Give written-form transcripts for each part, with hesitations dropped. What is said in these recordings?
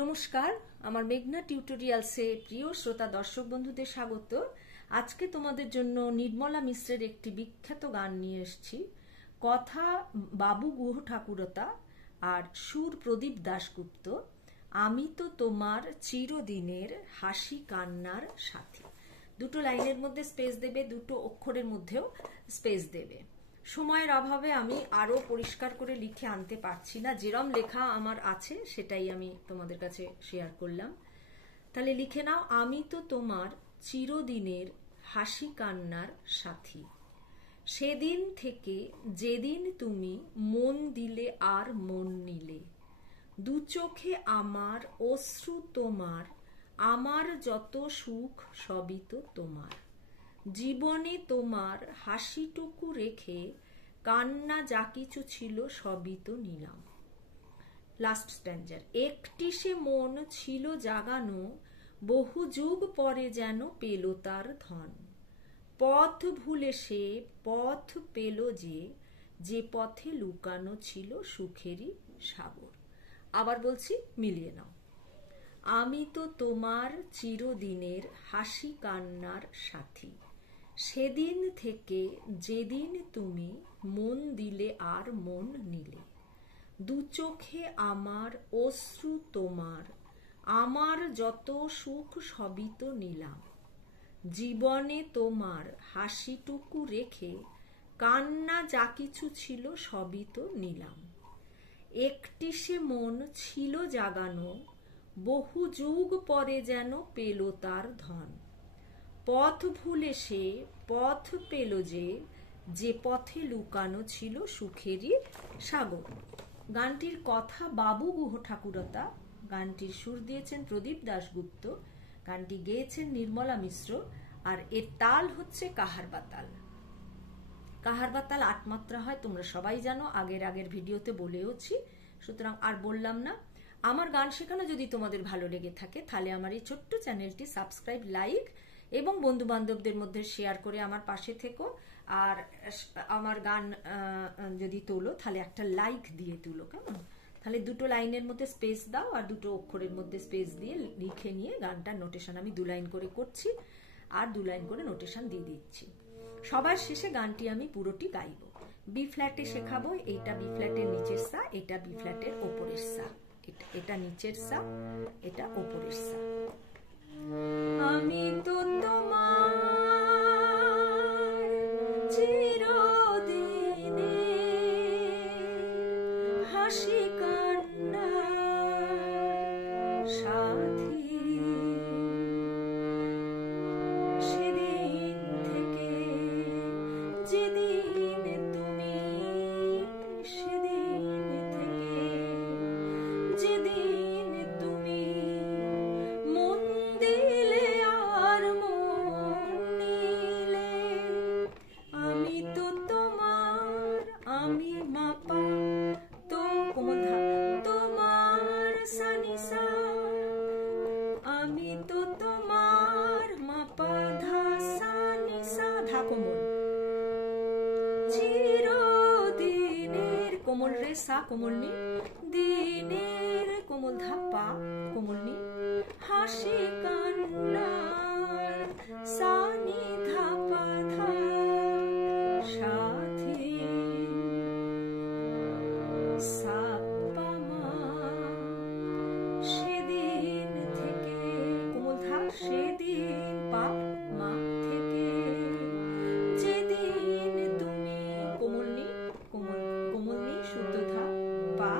নমস্কার, আমার মেঘনা টিউটোরিয়ালসে প্রিয় শ্রোতা দর্শক বন্ধুদের স্বাগত। আজকে তোমাদের জন্য নির্মলা মিশ্রের একটি বিখ্যাত গান নিয়ে এসেছি। কথা বাবু গুহ ঠাকুরতা আর সুর প্রদীপ দাশগুপ্ত। আমি তো তোমার চিরদিনের হাসি কান্নার সাথী। দুটো লাইনের মধ্যে স্পেস দেবে, দুটো অক্ষরের মধ্যেও স্পেস দেবে। সময়ের অভাবে আমি আরো পরিষ্কার করে লিখে আনতে পারছি না, যেরম লেখা আমার আছে সেটাই আমি তোমাদের কাছে শেয়ার করলাম। তাহলে লিখে নাও, আমি তো তোমার চিরদিনের হাসি কান্নার সাথী। সেদিন থেকে যেদিন তুমি মন দিলে আর মন নিলে, দু চোখে আমার অশ্রু তোমার, আমার যত সুখ সবই তো তোমার। জীবনে তোমার হাসিটুকু রেখে কান্না যা কিছু ছিল সবই তো নিলাম। লাস্ট স্ট্যান্জার। একটি সে মন ছিল জাগানো, বহু যুগ পরে যেন পেল তার ধন। পথ ভুলে সে পথ পেল যে পথে লুকানো ছিল সুখেরই সাগর। আবার বলছি, মিলিয়ে নাও। আমি তো তোমার চিরদিনের হাসি কান্নার সাথী। সেদিন থেকে যেদিন তুমি মন দিলে আর মন নিলে, দু চোখে আমার অশ্রু তোমার, আমার যত সুখ সবই তো নিলাম। জীবনে তোমার হাসিটুকু রেখে কান্না যা কিছু ছিল সবই তো নিলাম। একটি সে মন ছিল জাগানো, বহু যুগ পরে যেন পেল তার ধন। পথ ভুলে সে পথ পেল যে পথে লুকানো ছিল সুখেরই সাগর। গানটির কথা বাবু গুহ ঠাকুরতা, গানটির সুর দিয়েছেন প্রদীপ দাশগুপ্ত, গানটি গেয়েছেন নির্মলা মিশ্র, আর এর তাল হচ্ছে কাহারবা তাল। কাহারবা তাল ৮ মাত্রা হয়, তোমরা সবাই জানো, আগের ভিডিওতে বলেওছি, সুতরাং আর বললাম না। আমার গান শেখানো যদি তোমাদের ভালো লেগে থাকে তাহলে আমার এই ছোট্ট চ্যানেলটি সাবস্ক্রাইব, লাইক এবং বন্ধু বান্ধবদের মধ্যে শেয়ার করে আমার পাশে থেকো। আর আমার গান যদি তোলো তাহলে একটা লাইক দিয়ে তুলো, কেমন? তাহলে দুটো লাইনের মধ্যে স্পেস দাও আর দুটো অক্ষরের মধ্যে স্পেস দিয়ে লিখে নিয়ে গানটার নোটেশন আমি 2 লাইন করে করছি আর 2 লাইন করে নোটেশন দিয়ে দিচ্ছি। সবার শেষে গানটি আমি পুরোটি গাইব। বি ফ্ল্যাটে শেখাবো। এইটা বি ফ্ল্যাটের নিচের সা, এটা বি ফ্ল্যাটের ওপরের সা, এটা নিচের সা, এটা ওপরের সা। আমি তো তোমার চিরদিনের হাসি কান্নার সাথী। সেদিন থেকে যেদিন তুমি, সেদিন থেকে যেদিন তুমি মন দিলে আর মন নিলে, আমি তো তোমার, আমি মাপা তো কোমল ধা তোমার সানিসা, আমি তো তোমার মাপা ধা সানিসা ধা কোমল, চিরদিনের কোমল রে সা কোমল নি, দিনের কোমল ধা পা কোমল নি, হাসি কান্নার সানি ধা পা ধা সাথী। সা পা মা। সেদিন থেকে কোমল ধা, সেদিন পা মা থেকে যেদিন তুমি কোমল নি, কোমল নি শুদ্ধ ধা পা,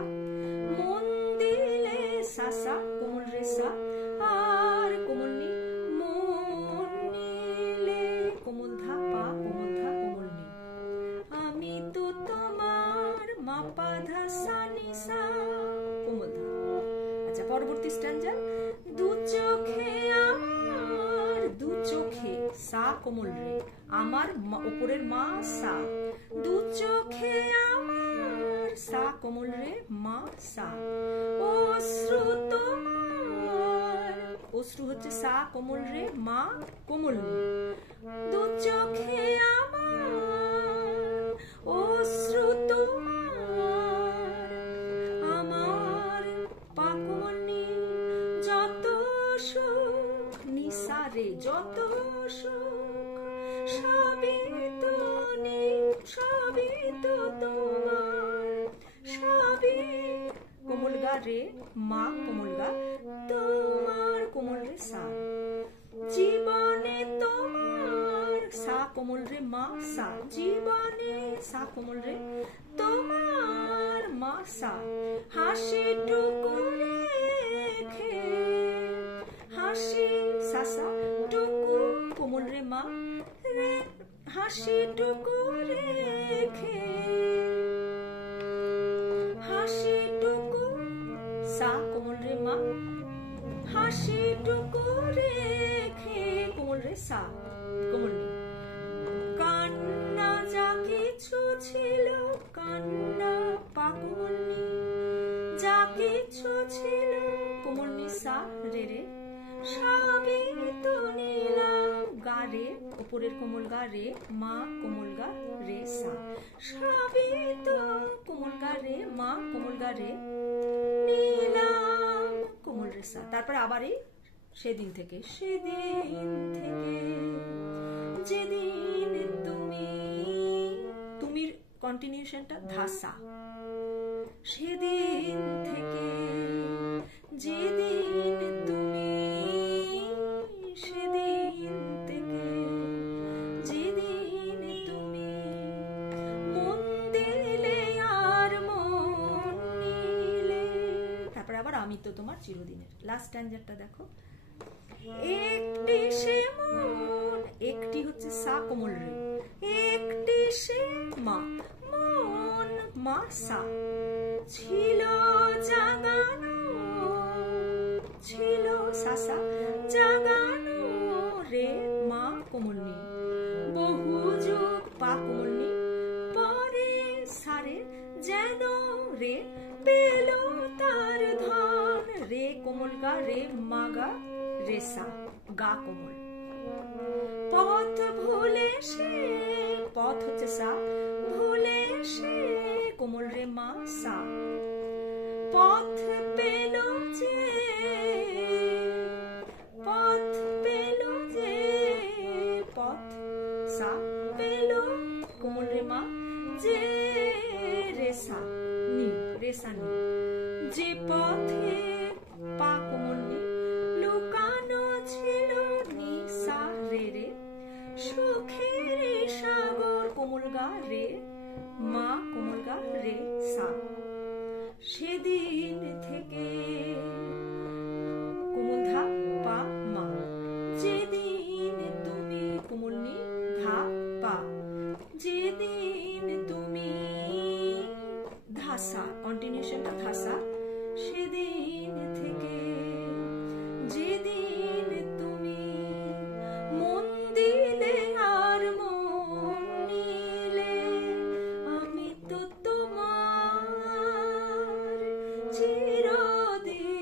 মন দিলে সা সা কোমল রে সা, আর কোমল নি মন নিলে কোমল ধা পা কোমল ধা কোমল নি। আমি তো তোমার মা পা ধা সা নি সা কোমল ধা। আচ্ছা, পরবর্তী স্ট্যান্জা। দু চোখে আমার, দু চোখে সা কোমল রে, আমার উপরের মা সা, দু চোখে আমার সা কোমল রে মা সা, অশ্রু তোমার, অশ্রু হচ্ছে সা কোমল রে মা কোমল নি, দু চোখে আমার অশ্রু তোমার, আমার পা কোমল নি, রে যত সুখ সবই তো তোমার, সবই কোমল গা রে মা কোমল গা তোমার কোমল রে সা, জীবনে তোমার সা কোমল রে মা সা, জীবনে সা কোমল রে তোমার মা সা, হাসিটুকু রেখে হাসি সা সা টুকু কোমল রে মা রে, হাসিটুকু রেখে হাসিটুকু সা কোমল রে মা, হাসিটুকু রেখে কোমল রে সা কোমল নি, কান্না যা কিছু ছিল কান্না পা কোমল নি, যা কিছু ছিল কোমল নি সা রে রে, সবই তো নিলাম গা রে উপরের কোমল গা রে মা কোমল গা রে সা, সবই তো কোমল গা রে মা কোমল গা রে নিলাম কোমল রে সা। তারপর আবার এই সেদিন থেকে, সেদিন থেকে যেদিন তুমি, তুমির কন্টিনিউশনটা ধাসা, সেদিন থেকে যেদিন তুমি, সেদিন থেকে যেদিন তুমি মন দিলে আর মন নিলে, তারপর আবার আমি তো তোমার চিরদিনের। লাস্ট স্ট্যান্ডারটা দেখো, একটি সে মন, একটি হচ্ছে সা কোমল রে, একটি সে মা মন মা সা, ছিল জাগানো, ছিল সা সা জাগানো রে মা কোমল নি, বহু যুগ পা কোমল নি, পরে সারে যেন রে পেল তার ধন, রে কোমল গা রে মা গা রে সা গা কোমল, পথ ভুলে সে, পথ হচ্ছে সা, ভুলে সে কোমল রে মা সা, পথ পেল যে, পথ পেল যে, পথ সা পেল কোমল রে মা যে রে সা নি, রে সা নি, যে পথে পা কোমল নি লুকানো ছিল নি সা রে রে, সুখের সাগর কোমল গা রে মা কোমল গা রে সা, সেদিন থেকে কোমল ধা পা মা, যেদিন তুমি কোমল নি ধা পা, যেদিন তুমি ধাসা কন্টিনিউশনটা ধাসা, সেদিন থেকে যেদিন তুমি মন দিলে আর মন নিলে, আমি তো তোমার চিরদিনের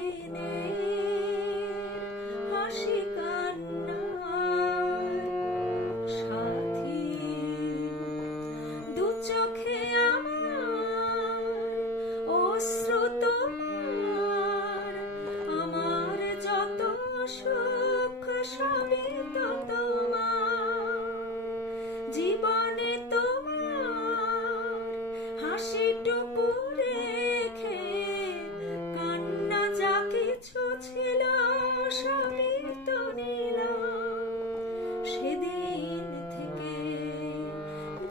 হাসি কান্নার সাথী, দু চোখে আমার অশ্রু তোমার, আমার যত সুখ সবই তো তোমার, জীবনে তোমার হাসিটুকু রেখে কান্না যা কিছু ছিল সবই তো নিলাম, সেদিন থেকে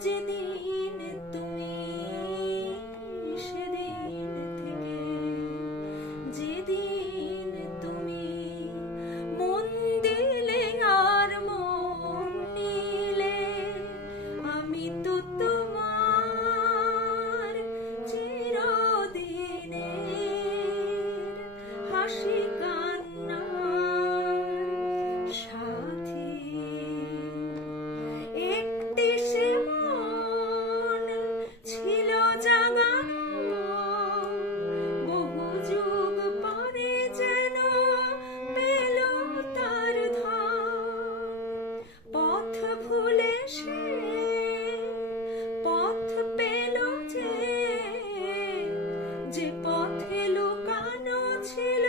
যেদিন তুমি, সেদিন থেকে যেদিন তুমি মন দিলে আর মন নিলে, আমি তো তোমার চিরদিনের হাসি কান্নার সাথী, একটি সে মন ছিল জাগানো, বহু যুগ পরে যেন পেল তার ধন, পথ ভুলে সে পথ পেল যে, যে পথে লুকানো ছিল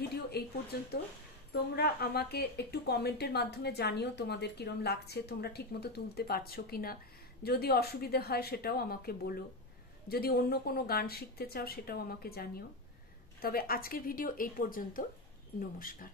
ভিডিও এই পর্যন্ত। তোমরা আমাকে একটু কমেন্টের মাধ্যমে জানিও তোমাদের কিরম লাগছে, তোমরা ঠিকমতো তুলতে পারছো কিনা। যদি অসুবিধা হয় সেটাও আমাকে বলো, যদি অন্য কোনো গান শিখতে চাও সেটাও আমাকে জানিও। তবে আজকের ভিডিও এই পর্যন্ত। নমস্কার।